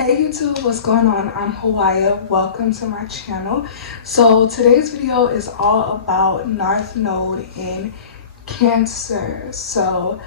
Hey YouTube, what's going on? I'm Hawaii. Welcome to my channel. So today's video is all about North Node in Cancer. So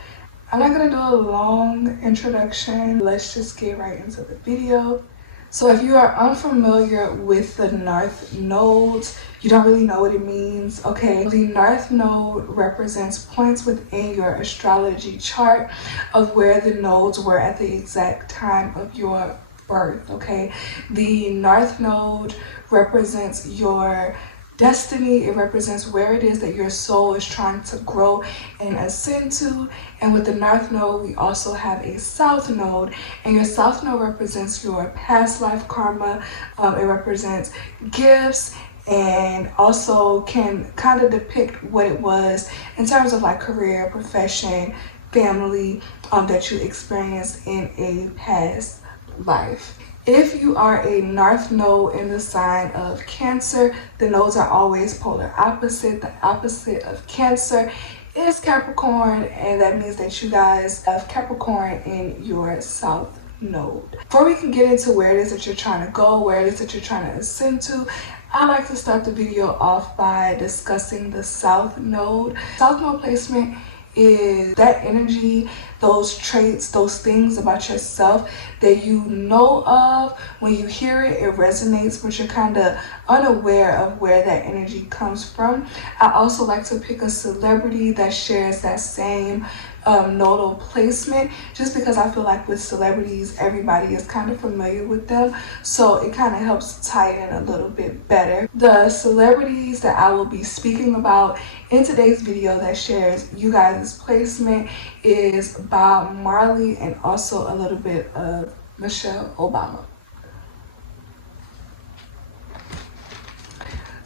I'm not gonna do a long introduction. Let's just get right into the video. So if you are unfamiliar with the North Nodes, you don't really know what it means, okay? The North Node represents points within your astrology chart of where the nodes were at the exact time of your birth, okay? The North Node represents your destiny. It represents where it is that your soul is trying to grow and ascend to. And with the North Node, we also have a South Node, and your South Node represents your past life karma. It represents gifts and also can kind of depict what it was in terms of like career, profession, family that you experienced in a past life. If you are a North Node in the sign of Cancer, the nodes are always polar opposite. The opposite of Cancer is Capricorn, and that means that you guys have Capricorn in your South Node. Before we can get into where it is that you're trying to go, where it is that you're trying to ascend to, I like to start the video off by discussing the South Node. South Node placement is that energy, those traits, those things about yourself that you know of. When you hear it, it resonates, but you're kind of unaware of where that energy comes from. I also like to pick a celebrity that shares that same nodal placement, just because I feel like with celebrities, everybody is kind of familiar with them, so it kind of helps tie it in a little bit better. The celebrities that I will be speaking about in today's video that shares you guys' placement is Bob Marley and also a little bit of Michelle Obama.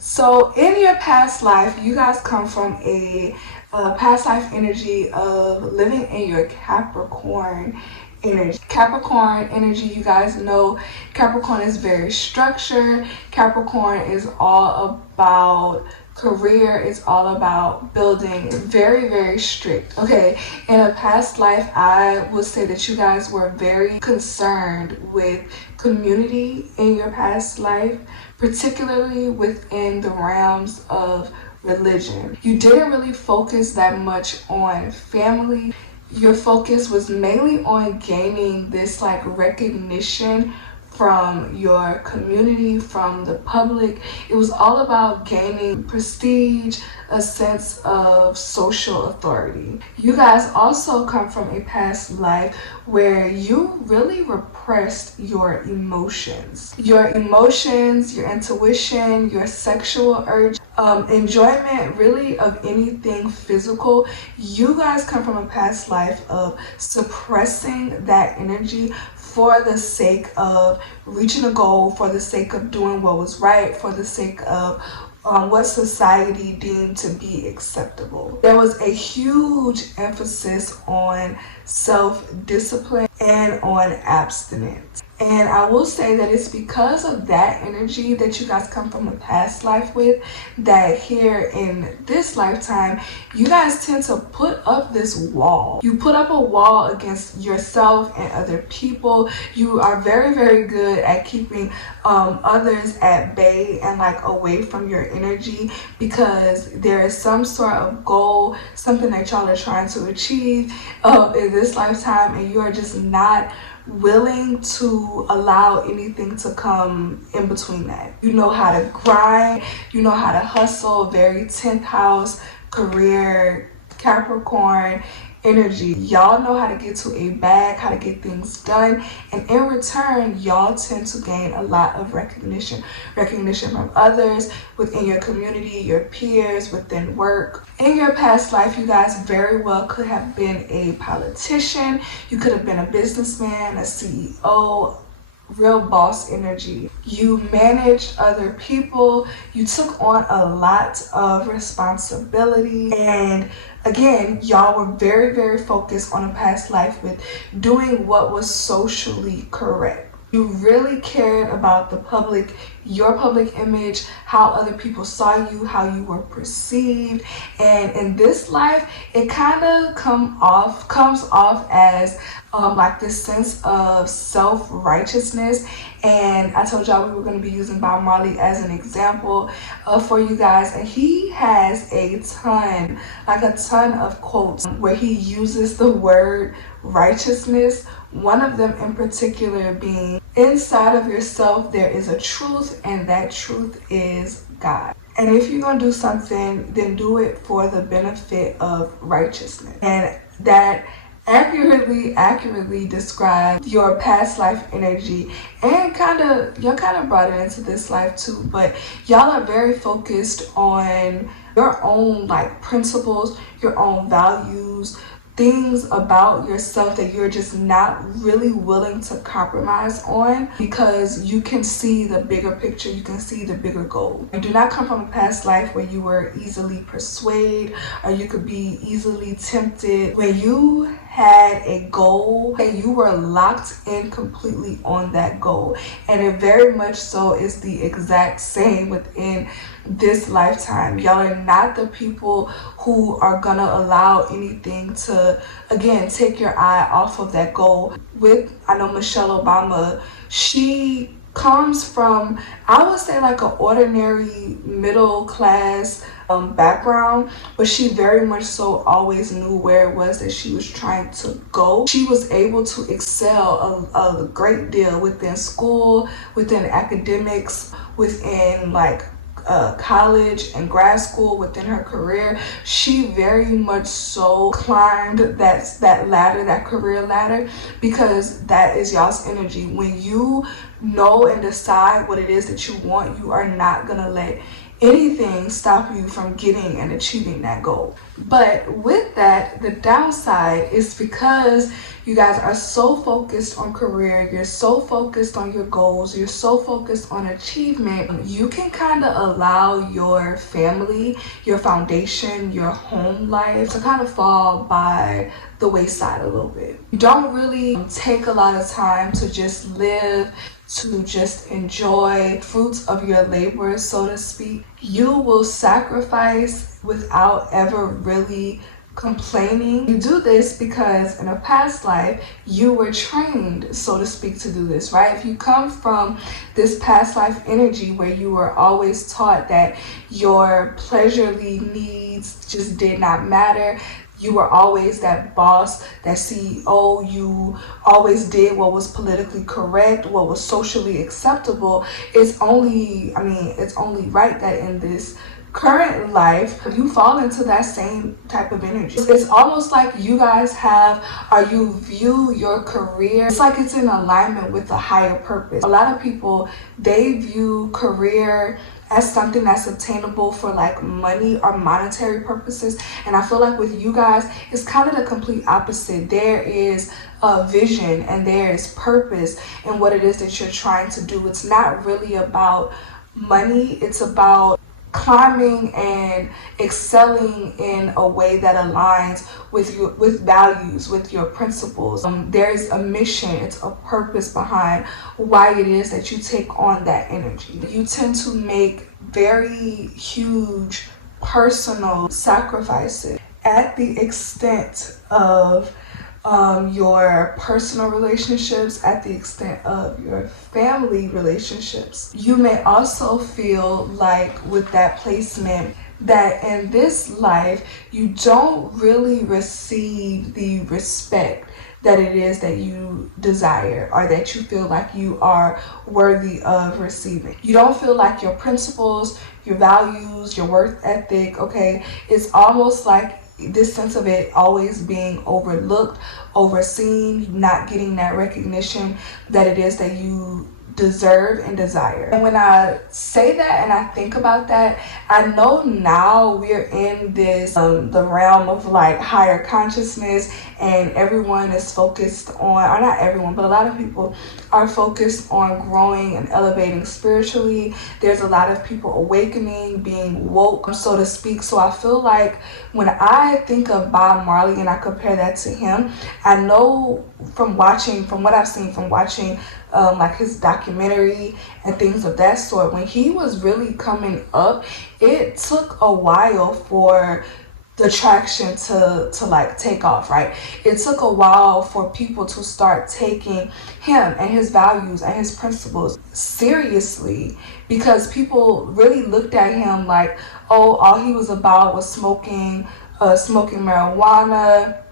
So in your past life, you guys come from a past life energy of living in your Capricorn energy. Capricorn energy, you guys know Capricorn is very structured. Capricorn is all about career, is all about building, very, very strict. Okay, in a past life, I would say that you guys were very concerned with community in your past life, particularly within the realms of religion. You didn't really focus that much on family. Your focus was mainly on gaining this like recognition from your community, from the public. It was all about gaining prestige, a sense of social authority. You guys also come from a past life where you really repressed your emotions. Your emotions, your intuition, your sexual urge, enjoyment really of anything physical. You guys come from a past life of suppressing that energy for the sake of reaching a goal, for the sake of doing what was right, for the sake of what society deemed to be acceptable. There was a huge emphasis on self-discipline and on abstinence. And I will say that it's because of that energy that you guys come from a past life with, that here in this lifetime, you guys tend to put up this wall. You put up a wall against yourself and other people. You are very, very good at keeping others at bay and like away from your energy, because there is some sort of goal, something that y'all are trying to achieve in this lifetime, and you are just not willing to allow anything to come in between that. You know how to grind, you know how to hustle, very 10th house career Capricorn energy. Y'all know how to get to a bag, how to get things done, and in return y'all tend to gain a lot of recognition from others within your community, your peers, within work. In your past life, you guys very well could have been a politician, you could have been a businessman, a CEO, real boss energy. You managed other people, you took on a lot of responsibility, and again, y'all were very, very focused on a past life with doing what was socially correct. You really cared about your public image, how other people saw you, how you were perceived. And in this life, it kind of comes off as like this sense of self-righteousness. And I told y'all we were going to be using Bob Marley as an example for you guys. And he has a ton of quotes where he uses the word righteousness. One of them in particular being, inside of yourself there is a truth, and that truth is God. And if you're going to do something, then do it for the benefit of righteousness. And that accurately describe your past life energy, and you're kind of brought it into this life too. But y'all are very focused on your own like principles, your own values, things about yourself that you're just not really willing to compromise on, because you can see the bigger picture, you can see the bigger goal. You do not come from a past life where you were easily persuaded, or you could be easily tempted. When you had a goal and you were locked in completely on that goal, and it very much so is the exact same within this lifetime. Y'all are not the people who are gonna allow anything to, again, take your eye off of that goal. I know Michelle Obama, she comes from, I would say, like an ordinary middle class background, but she very much so always knew where it was that she was trying to go. She was able to excel a great deal within school, within academics, within like college and grad school, within her career. She very much so climbed that career ladder, because that is y'all's energy. When you know and decide what it is that you want, you are not gonna let anything stop you from getting and achieving that goal. But with that, the downside is because you guys are so focused on career, you're so focused on your goals, you're so focused on achievement, you can kind of allow your family, your foundation, your home life to kind of fall by the wayside a little bit. You don't really take a lot of time to just live, to just enjoy fruits of your labor, so to speak. You will sacrifice without ever really complaining. You do this because in a past life you were trained, so to speak, to do this, right? If you come from this past life energy where you were always taught that your pleasurely needs just did not matter, you were always that boss, that CEO, you always did what was politically correct, what was socially acceptable, it's only right that in this current life you fall into that same type of energy. It's almost like you guys you view your career, it's like it's in alignment with a higher purpose. A lot of people, they view career as something that's obtainable for like money or monetary purposes, and I feel like with you guys it's kind of the complete opposite. There is a vision and there is purpose in what it is that you're trying to do. It's not really about money, it's about climbing and excelling in a way that aligns with values, with your principles. There's a mission, it's a purpose behind why it is that you take on that energy. You tend to make very huge personal sacrifices at the extent of your personal relationships, at the extent of your family relationships. You may also feel like with that placement that in this life you don't really receive the respect that it is that you desire, or that you feel like you are worthy of receiving. You don't feel like your principles, your values, your work ethic, okay, it's almost like this sense of it always being overlooked, overseen, not getting that recognition that it is that you deserve and desire. And when I say that and I think about that, I know now we're in this the realm of like higher consciousness, and everyone is focused on, or not everyone, but a lot of people are focused on growing and elevating spiritually. There's a lot of people awakening, being woke, so to speak. So I feel like when I think of Bob Marley and I compare that to him, I know from what I've seen from watching like his documentary and things of that sort, when he was really coming up, it took a while for the traction to like take off, right? It took a while for people to start taking him and his values and his principles seriously, because people really looked at him like, oh, all he was about was smoking marijuana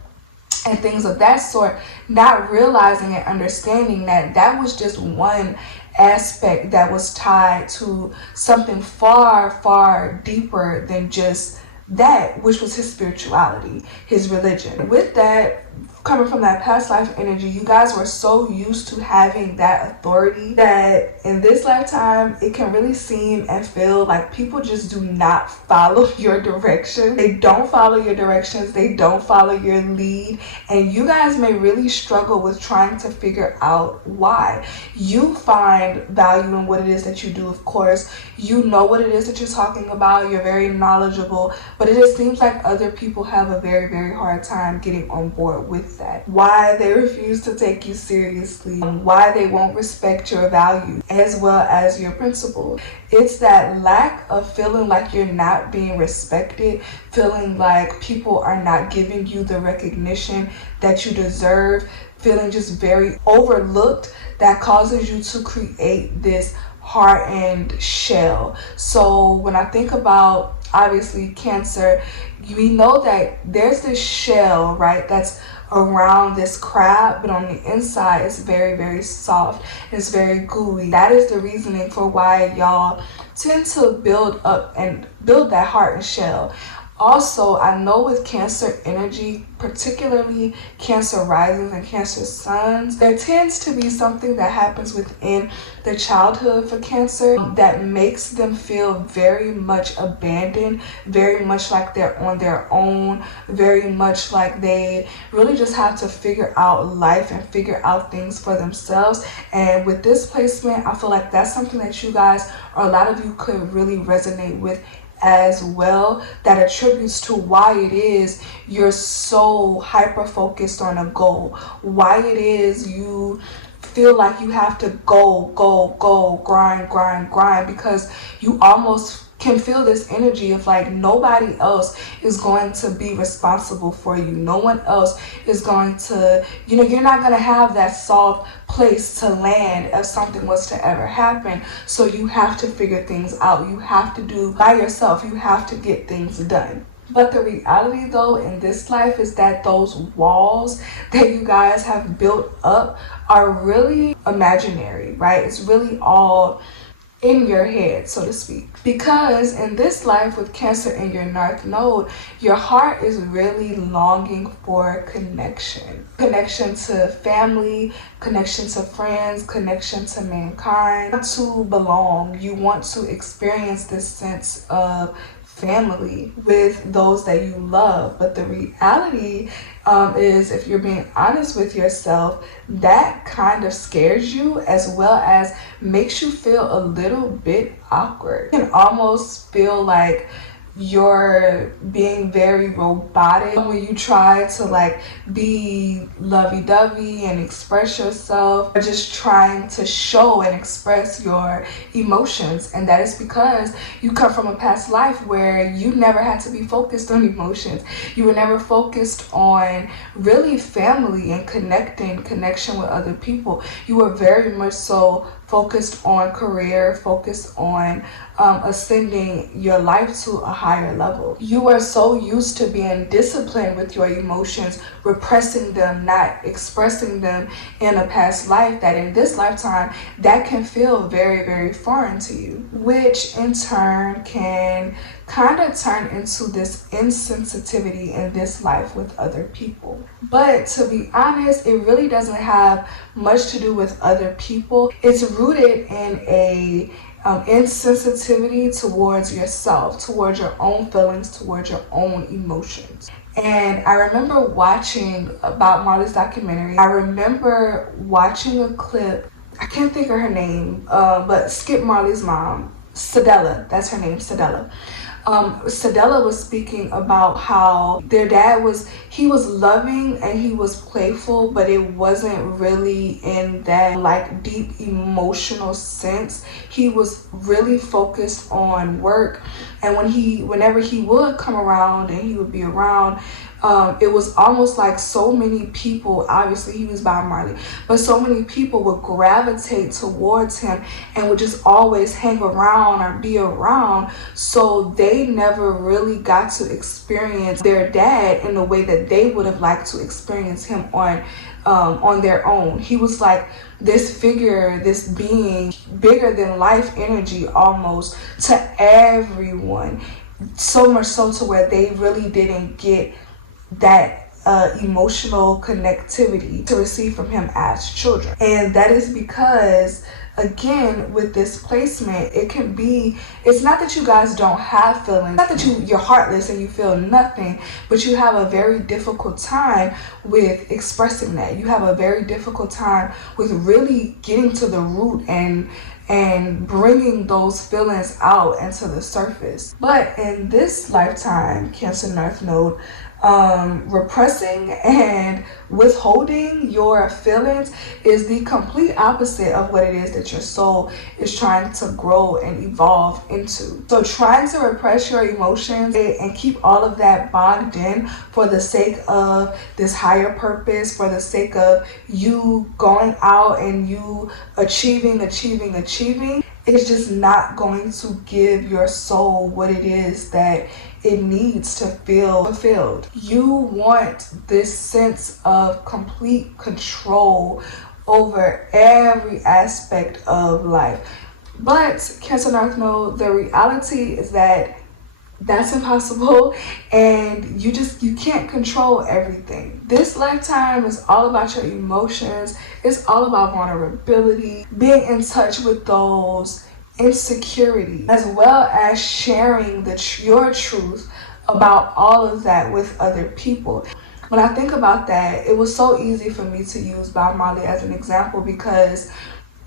and things of that sort, not realizing and understanding that that was just one aspect that was tied to something far, far deeper than just that, which was his spirituality, his religion. With that, coming from that past life energy, you guys were so used to having that authority that in this lifetime, it can really seem and feel like people just do not follow your direction. They don't follow your directions. They don't follow your lead. And you guys may really struggle with trying to figure out why. You find value in what it is that you do, of course. You know what it is that you're talking about. You're very knowledgeable. But it just seems like other people have a very, very hard time getting on board with that. Why they refuse to take you seriously, why they won't respect your values as well as your principles. It's that lack of feeling like you're not being respected, feeling like people are not giving you the recognition that you deserve, feeling just very overlooked, that causes you to create this hardened shell. So when I think about obviously Cancer, we know that there's this shell, right, that's around this crab, but on the inside it's very, very soft. It's very gooey. That is the reasoning for why y'all tend to build up and build that hardened shell. Also, I know with Cancer energy, particularly Cancer risings and Cancer suns, there tends to be something that happens within the childhood for Cancer that makes them feel very much abandoned, very much like they're on their own, very much like they really just have to figure out life and figure out things for themselves. And with this placement, I feel like that's something that you guys, or a lot of you, could really resonate with as well, that attributes to why it is you're so hyper focused on a goal, why it is you feel like you have to go, grind, because you almost can feel this energy of like nobody else is going to be responsible for you. No one else is going to, you're not going to have that soft place to land if something was to ever happen. So you have to figure things out. You have to do by yourself. You have to get things done. But the reality though in this life is that those walls that you guys have built up are really imaginary, right? It's really all in your head, so to speak. Because in this life with Cancer in your North Node, your heart is really longing for connection. Connection to family, connection to friends, connection to mankind. You want to belong. You want to experience this sense of family with those that you love. But the reality is, if you're being honest with yourself, that kind of scares you as well as makes you feel a little bit awkward. You can almost feel like you're being very robotic when you try to like be lovey-dovey and express yourself, or just trying to show and express your emotions. And that is because you come from a past life where you never had to be focused on emotions. You were never focused on really family and connection with other people. You were very much so focused on career, focused on ascending your life to a higher level. You are so used to being disciplined with your emotions, repressing them, not expressing them in a past life, that in this lifetime, that can feel very, very foreign to you, which in turn can kind of turn into this insensitivity in this life with other people. But to be honest, it really doesn't have much to do with other people. It's rooted in a insensitivity towards yourself, towards your own feelings, towards your own emotions. And I remember watching about Marley's documentary. I remember watching a clip. I can't think of her name, but Skip Marley's mom, Sadella, that's her name, Sadella. Sadella was speaking about how their dad he was loving and he was playful, but it wasn't really in that like deep emotional sense. He was really focused on work, and whenever he would come around and he would be around, it was almost like so many people, obviously he was Bob Marley, but so many people would gravitate towards him and would just always hang around or be around. So they never really got to experience their dad in the way that they would have liked to experience him on their own. He was like this figure, this being, bigger than life energy almost to everyone. So much so to where they really didn't get that emotional connectivity to receive from him as children. And that is because, again, with this placement, it's not that you guys don't have feelings, not that you're heartless and you feel nothing, but you have a very difficult time with expressing that. You have a very difficult time with really getting to the root and bringing those feelings out into the surface. But in this lifetime, Cancer North Node, repressing and withholding your feelings is the complete opposite of what it is that your soul is trying to grow and evolve into. So trying to repress your emotions and keep all of that bogged in for the sake of this higher purpose, for the sake of you going out and you achieving, it's just not going to give your soul what it is that it needs to feel fulfilled. You want this sense of complete control over every aspect of life. But Cancer North Node, the reality is that that's impossible, and you can't control everything. This lifetime is all about your emotions. It's all about vulnerability, being in touch with those insecurities, as well as sharing your truth about all of that with other people. When I think about that, it was so easy for me to use Bob Marley as an example because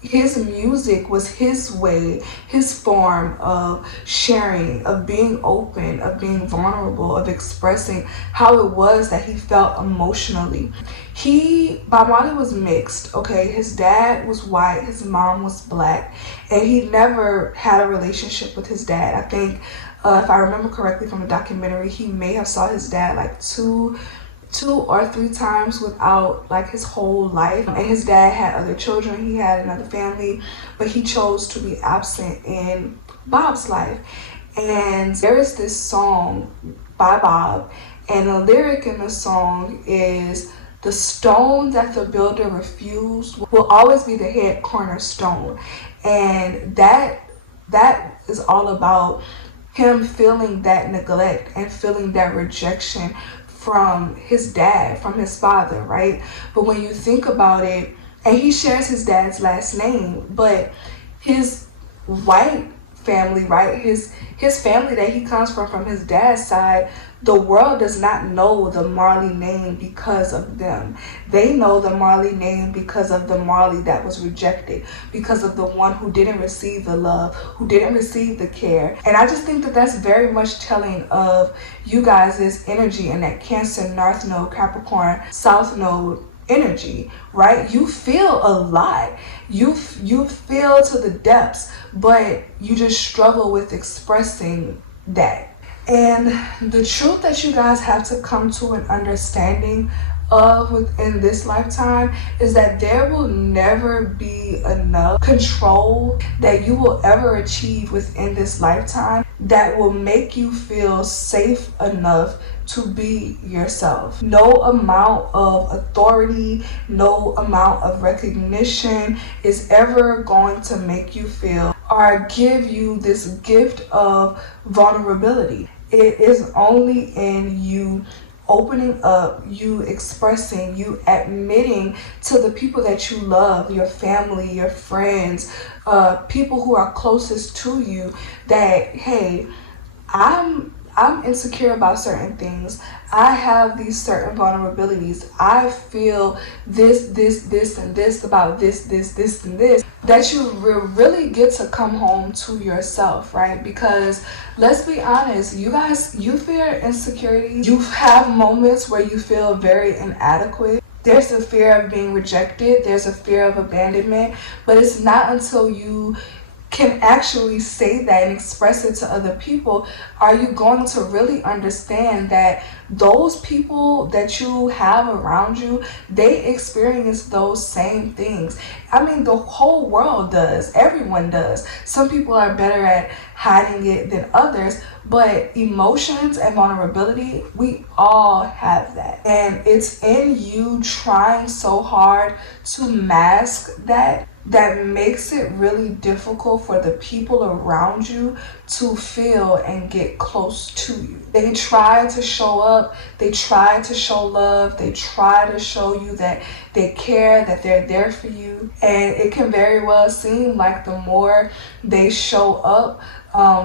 his music was his way, his form of sharing, of being open, of being vulnerable, of expressing how it was that he felt emotionally. Bob Marley was mixed, okay? His dad was white, his mom was black, and he never had a relationship with his dad. I think, if I remember correctly from the documentary, he may have saw his dad like two or three times without like his whole life. And his dad had other children, he had another family, but he chose to be absent in Bob's life. And there is this song by Bob, and the lyric in the song is, "The stone that the builder refused will always be the head cornerstone." And that is all about him feeling that neglect and feeling that rejection from his dad, from his father, right? But when you think about it, and he shares his dad's last name, but his white family, right? His family that he comes from his dad's side, the world does not know the Marley name because of them. They know the Marley name because of the Marley that was rejected, because of the one who didn't receive the love, who didn't receive the care. And I just think that that's very much telling of you guys' energy in that Cancer North Node, Capricorn South Node energy, right? You feel a lot. You feel to the depths, but you just struggle with expressing that. And the truth that you guys have to come to an understanding of within this lifetime is that there will never be enough control that you will ever achieve within this lifetime that will make you feel safe enough to be yourself. No amount of authority, no amount of recognition is ever going to make you feel or give you this gift of vulnerability. It is only in you opening up, you expressing, you admitting to the people that you love, your family, your friends, people who are closest to you, that hey, I'm insecure about certain things. I have these certain vulnerabilities. I feel this, and this about this, and this. That you really get to come home to yourself, right? Because let's be honest, you guys, you feel insecurity. You have moments where you feel very inadequate. There's a fear of being rejected. There's a fear of abandonment. But it's not until you can actually say that and express it to other people are you going to really understand that those people that you have around you, they experience those same things. I mean, the whole world does. Everyone does. Some people are better at hiding it than others, but emotions and vulnerability, we all have that. And it's in you trying so hard to mask that makes it really difficult for the people around you to feel and get close to you. They try to show up, they try to show love, they try to show you that they care, that they're there for you. And it can very well seem like the more they show up,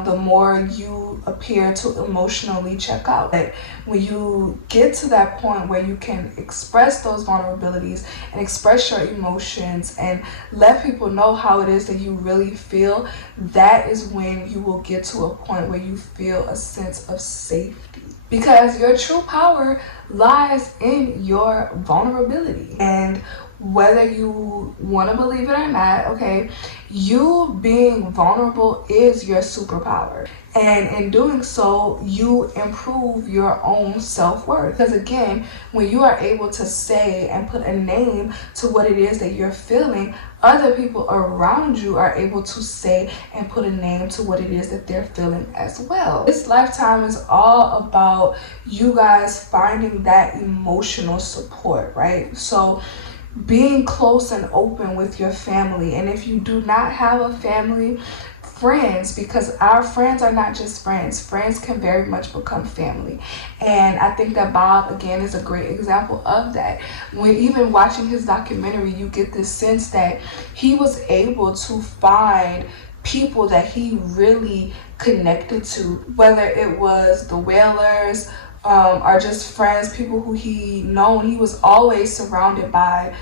the more you appear to emotionally check out. But when you get to that point where you can express those vulnerabilities and express your emotions and let people know how it is that you really feel, that is when you will get to a point where you feel a sense of safety. Because your true power lies in your vulnerability. And whether you want to believe it or not, okay, you being vulnerable is your superpower. And in doing so, you improve your own self-worth. Because again, when you are able to say and put a name to what it is that you're feeling, other people around you are able to say and put a name to what it is that they're feeling as well. This lifetime is all about you guys finding that emotional support, right? So being close and open with your family. And if you do not have a family, friends, because our friends are not just friends. Friends can very much become family. And I think that Bob, again, is a great example of that. When even watching his documentary, you get this sense that he was able to find people that he really connected to, whether it was the Whalers, or just friends, people who he known. He was always surrounded by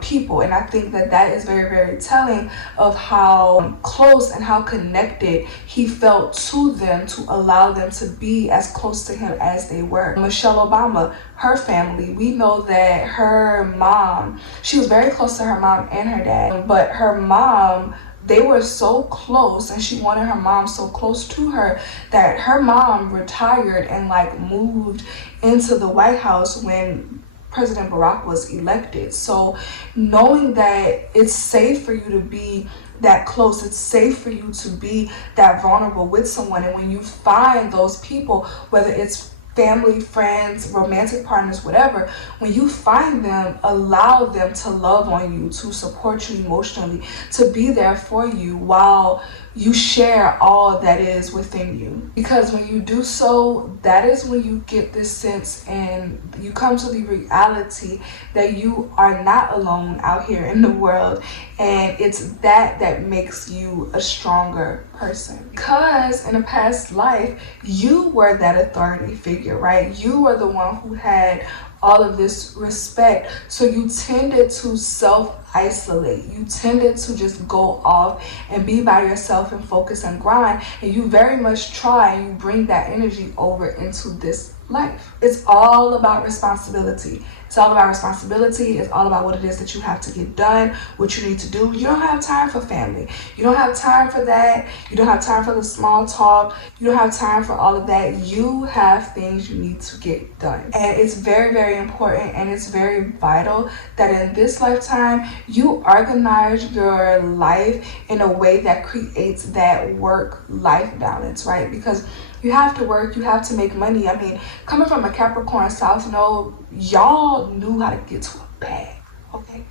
people, and I think that is very, very telling of how close and how connected he felt to them to allow them to be as close to him as they were. Michelle Obama, her family, we know that her mom, she was very close to her mom and her dad, but her mom, they were so close, and she wanted her mom so close to her that her mom retired and moved into the White House when President Barack was elected. So knowing that it's safe for you to be that close, it's safe for you to be that vulnerable with someone, and when you find those people, whether it's family, friends, romantic partners, whatever, when you find them, allow them to love on you, to support you emotionally, to be there for you while you share all that is within you. Because when you do so, that is when you get this sense and you come to the reality that you are not alone out here in the world, and it's that makes you a stronger person. Because in a past life, you were that authority figure, right? You were the one who had all of this respect, so you tended to self-isolate. You tended to just go off and be by yourself and focus and grind, and you very much try and you bring that energy over into this life. It's all about responsibility. It's all about responsibility. It's all about what it is that you have to get done, what you need to do. You don't have time for family. You don't have time for that. You don't have time for the small talk. You don't have time for all of that. You have things you need to get done. And it's very, very important, and it's very vital that in this lifetime, you organize your life in a way that creates that work-life balance, right? Because you have to work, you have to make money. I mean, coming from a Capricorn South Node, y'all knew how to get to a bag, okay?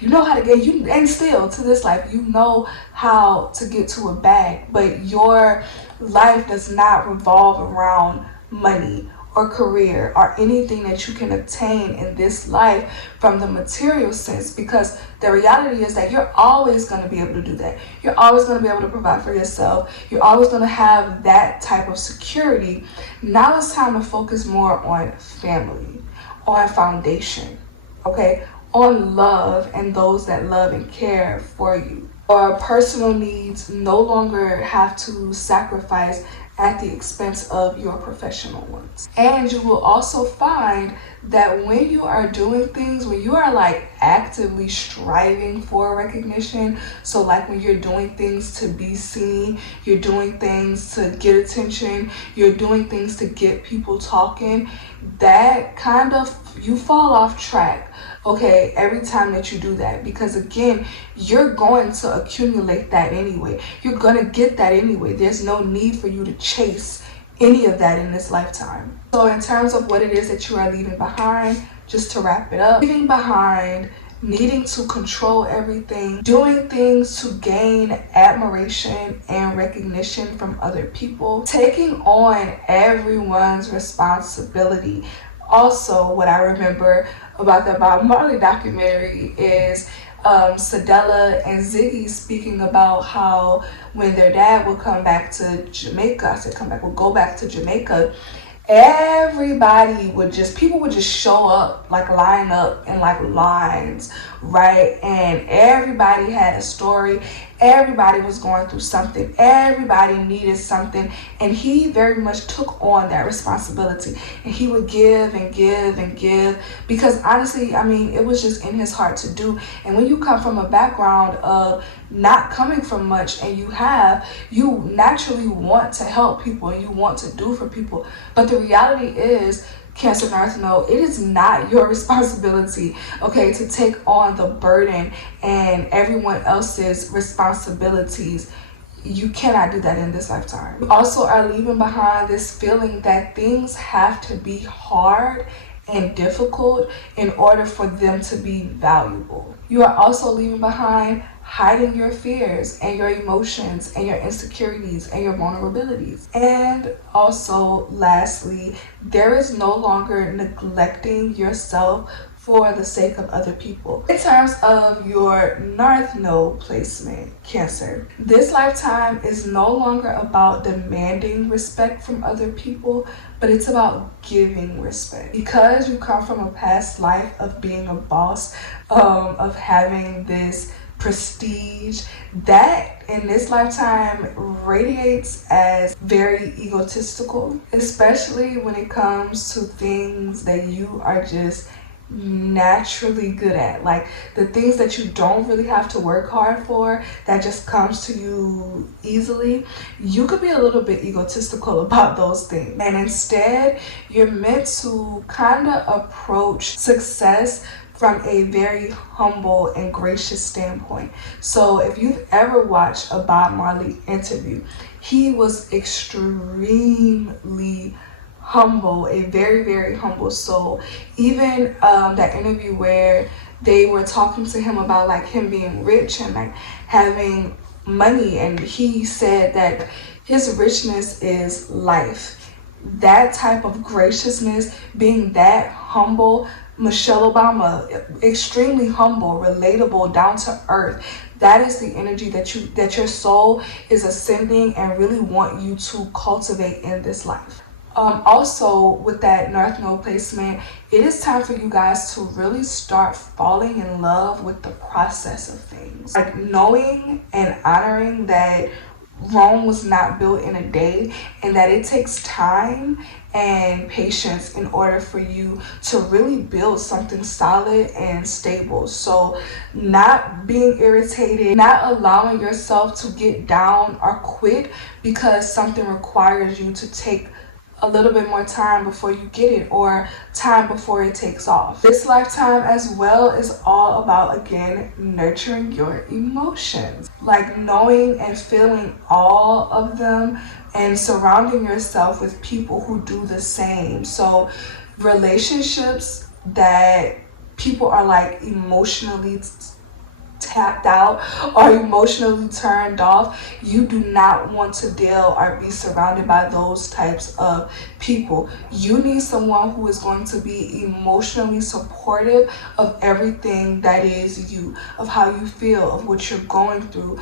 You know how to get, you, and still to this life, you know how to get to a bag, but your life does not revolve around money or career or anything that you can obtain in this life from the material sense, because the reality is that you're always going to be able to do that. You're always going to be able to provide for yourself. You're always going to have that type of security. Now it's time to focus more on family, on foundation, okay, on love and those that love and care for you. Or personal needs no longer have to sacrifice at the expense of your professional ones. And you will also find that when you are doing things, when you are like actively striving for recognition, so like when you're doing things to be seen, you're doing things to get attention, you're doing things to get people talking, that kind of, you fall off track, okay, every time that you do that, because again, you're going to accumulate that anyway. You're going to get that anyway. There's no need for you to chase any of that in this lifetime. So in terms of what it is that you are leaving behind, just to wrap it up, leaving behind needing to control everything, doing things to gain admiration and recognition from other people, taking on everyone's responsibility. Also, what I remember about the Bob Marley documentary is Sadella and Ziggy speaking about how when their dad would come back to Jamaica, I said come back, would go back to Jamaica, everybody would just, people would just show up, like line up in like lines, right? And everybody had a story. Everybody was going through something. Everybody needed something. And he very much took on that responsibility. And he would give and give and give, because honestly, I mean, it was just in his heart to do. And when you come from a background of not coming from much, and you naturally want to help people and you want to do for people. But the reality is, Cancer North Node, it is not your responsibility, okay, to take on the burden and everyone else's responsibilities. You cannot do that in this lifetime. You also are leaving behind this feeling that things have to be hard and difficult in order for them to be valuable. You are also leaving behind hiding your fears and your emotions and your insecurities and your vulnerabilities. And also, lastly, there is no longer neglecting yourself for the sake of other people. In terms of your North Node placement, Cancer, this lifetime is no longer about demanding respect from other people, but it's about giving respect. Because you come from a past life of being a boss, of having this prestige, that in this lifetime radiates as very egotistical, especially when it comes to things that you are just naturally good at, like the things that you don't really have to work hard for, that just comes to you easily. You could be a little bit egotistical about those things, and instead you're meant to kind of approach success from a very humble and gracious standpoint. So if you've ever watched a Bob Marley interview, he was extremely humble, a very, very humble soul. Even that interview where they were talking to him about like him being rich and like having money, and he said that his richness is life. That type of graciousness, being that humble, Michelle Obama, extremely humble, relatable, down to earth. That is the energy that your soul is ascending and really want you to cultivate in this life. Also, with that North Node placement, it is time for you guys to really start falling in love with the process of things. Like knowing and honoring that Rome was not built in a day, and that it takes time and patience in order for you to really build something solid and stable. So not being irritated, not allowing yourself to get down or quit because something requires you to take a little bit more time before you get it, or time before it takes off. This lifetime as well is all about, again, nurturing your emotions, like knowing and feeling all of them and surrounding yourself with people who do the same. So relationships that people are like emotionally tapped out or emotionally turned off, you do not want to deal or be surrounded by those types of people. You need someone who is going to be emotionally supportive of everything that is you, of how you feel, of what you're going through,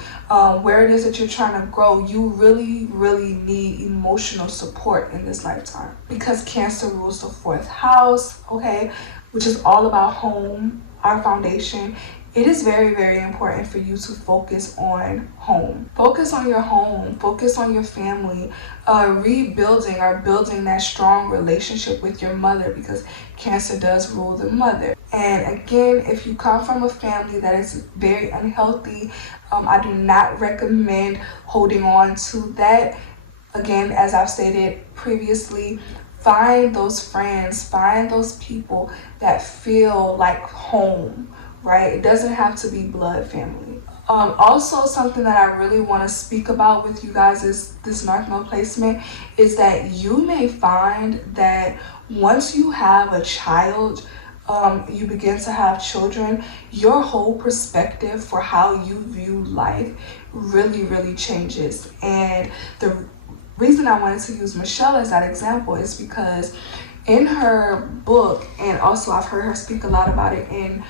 where it is that you're trying to grow. You really need emotional support in this lifetime, because Cancer rules the 4th house, okay, which is all about home, our foundation. It is very important for you to focus on home. Focus on your home. Focus on your family. Rebuilding or building that strong relationship with your mother, because Cancer does rule the mother. And again, if you come from a family that is very unhealthy, I do not recommend holding on to that. Again, as I've stated previously, find those friends, find those people that feel like home. Right? It doesn't have to be blood family. Also, something that I really want to speak about with you guys is this North Node placement, is that you may find that once you have a child, you begin to have children, your whole perspective for how you view life really changes. And the reason I wanted to use Michelle as that example is because in her book, and also I've heard her speak a lot about it in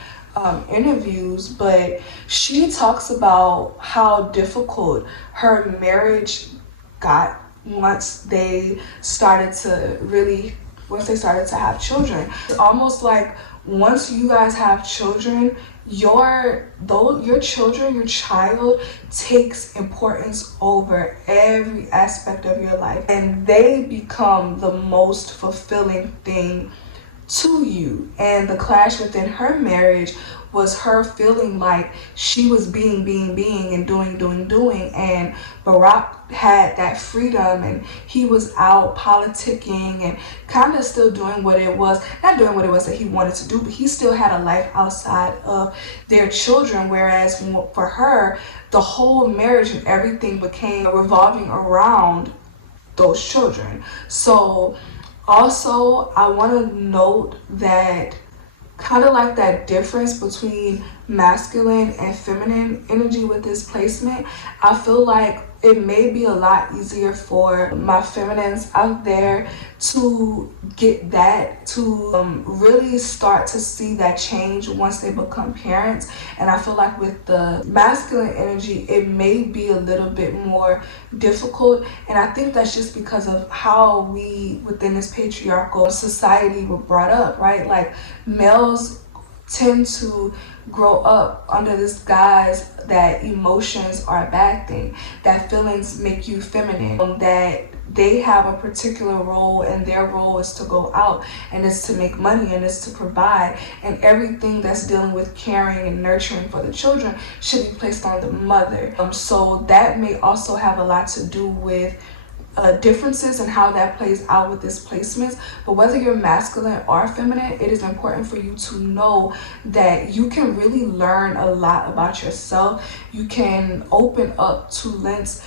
interviews, but she talks about how difficult her marriage got once they started to have children. It's almost like once you guys have children, your child takes importance over every aspect of your life, and they become the most fulfilling thing to you. And the clash within her marriage was her feeling like she was being and doing, and Barack had that freedom, and he was out politicking and kind of still doing what it was, not doing what it was that he wanted to do, but he still had a life outside of their children. Whereas for her, the whole marriage and everything became revolving around those children. So also, I want to note that kind of like that difference between masculine and feminine energy with this placement, I feel like it may be a lot easier for my feminines out there to get that, to really start to see that change once they become parents. And I feel like with the masculine energy, it may be a little bit more difficult. And I think that's just because of how we, within this patriarchal society, were brought up, right? Like, males tend to grow up under this guise that emotions are a bad thing, that feelings make you feminine, that they have a particular role, and their role is to go out and is to make money and is to provide, and everything that's dealing with caring and nurturing for the children should be placed on the mother. So that may also have a lot to do with differences in how that plays out with this placements. But whether you're masculine or feminine, it is important for you to know that you can really learn a lot about yourself. You can open up to lengths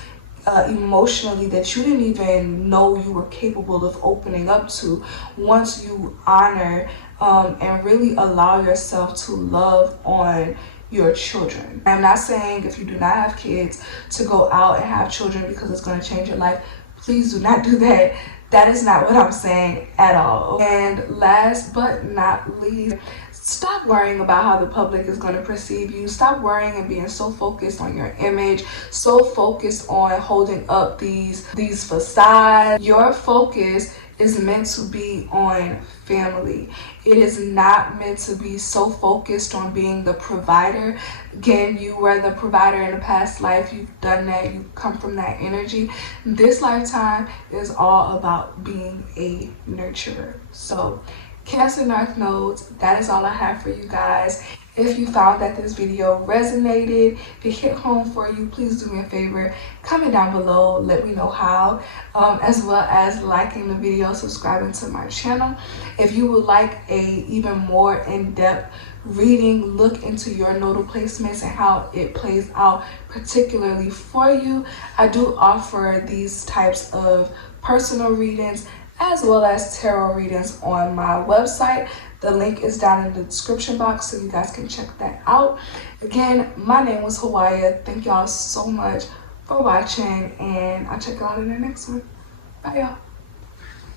emotionally that you didn't even know you were capable of opening up to, once you honor and really allow yourself to love on your children. I'm not saying if you do not have kids to go out and have children because it's going to change your life. Please do not do that. That is not what I'm saying at all. And last but not least, stop worrying about how the public is going to perceive you. Stop worrying and being so focused on your image, so focused on holding up these facades. Your focus is meant to be on family. It is not meant to be so focused on being the provider. Again, you were the provider in a past life. You've done that. You come from that energy. This lifetime is all about being a nurturer. So, Cancer North Nodes, that is all I have for you guys. If you found that this video resonated, if it hit home for you, please do me a favor, comment down below, let me know how, as well as liking the video, subscribing to my channel. If you would like a even more in-depth reading, look into your nodal placements and how it plays out particularly for you, I do offer these types of personal readings as well as tarot readings on my website. The link is down in the description box so you guys can check that out. Again, my name was Hawaii. Thank y'all so much for watching, and I'll check you out in the next one. Bye y'all.